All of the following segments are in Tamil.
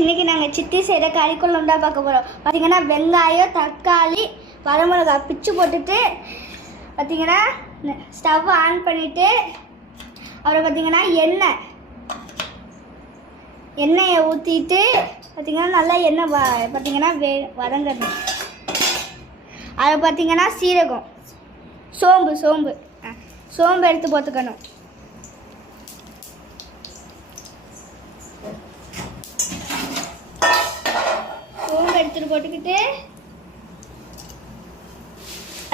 இன்னைக்கு நாங்கள் சித்தி செய்கிற கறி குழம்பு தான் பார்க்க போகிறோம். பார்த்தீங்கன்னா வெங்காயம், தக்காளி, வரமிளகா பிச்சு போட்டுட்டு பார்த்தீங்கன்னா ஸ்டவ் ஆன் பண்ணிவிட்டு அப்புறம் பார்த்தீங்கன்னா எண்ணெயை ஊற்றிட்டு பார்த்தீங்கன்னா நல்லா எண்ணெய் பார்த்தீங்கன்னா வதங்கணும். அதை பார்த்தீங்கன்னா சீரகம், சோம்பு எடுத்து போட்டுக்கணும். சோம்பு எடுத்துட்டு போட்டுக்கிட்டு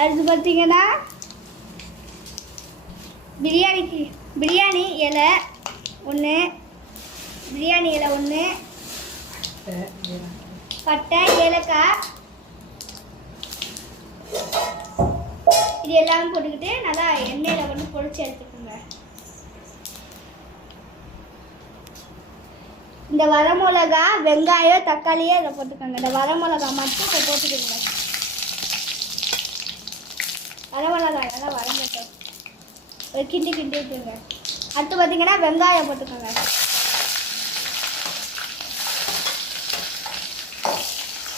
அடுத்து பார்த்தீங்கன்னா பிரியாணி இலை ஒன்று, பட்டை, ஏலக்காய் இது எல்லாம் போட்டுக்கிட்டு நல்லா எண்ணெயில் வந்து பொரிச்சு எடுத்துக்கோங்க. இந்த வரமிளகா, வெங்காயம், தக்காளியே இதில் போட்டுக்கோங்க. இந்த வரமிளகா மட்டும் இப்போ போட்டுக்கோங்க. வரமிளகாய் நல்லா வதங்கட்டும். ஒரு கிண்டி விட்டுருங்க. அடுத்து பார்த்தீங்கன்னா வெங்காயம் போட்டுக்கோங்க.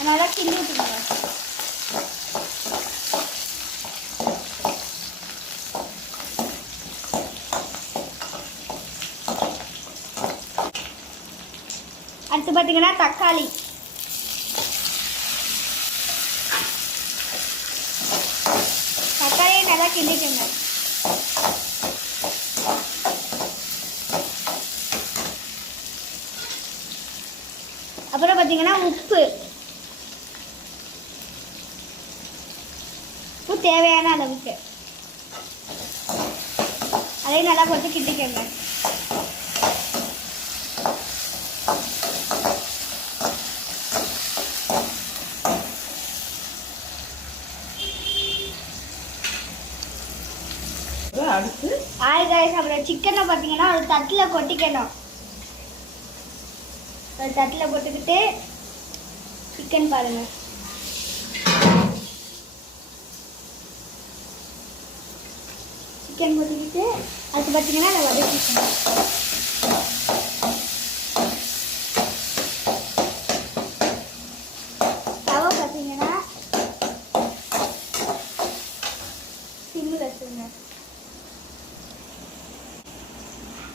நல்லா கிண்டி விட்டுருங்க. அடுத்து பார்த்தீங்கன்னா தக்காளியை நல்லா கிண்டிக்கோங்க. அப்புறம் பார்த்தீங்கன்னா உப்பு தேவையான அளவுக்கு அதையும் நல்லா போட்டு கிண்டிக்கோங்க. அடுத்து அப்புறம் சிக்கனை பார்த்தீங்கன்னா ஒரு தட்டில் கொட்டிக்கணும். ஒரு தட்டில் போட்டுக்கிட்டு சிக்கன் பாருங்க. சிக்கன் போட்டுக்கிட்டு அது பார்த்தீங்கன்னா அதை வதக்கிக்கணும். தவை பார்த்தீங்கன்னா சிம்மில் வச்சுருங்க.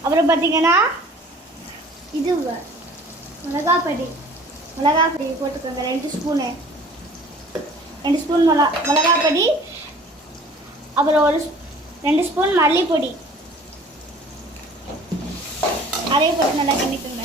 அப்புறம் பார்த்தீங்கன்னா இது மிளகாப்பொடி போட்டுக்கோங்க. 2 ஸ்பூன் மிளகாப்பொடி, அப்புறம் 2 ஸ்பூன் மல்லிப்பொடி, அதையும் போட்டு நல்லா கிண்டிக்கோங்க.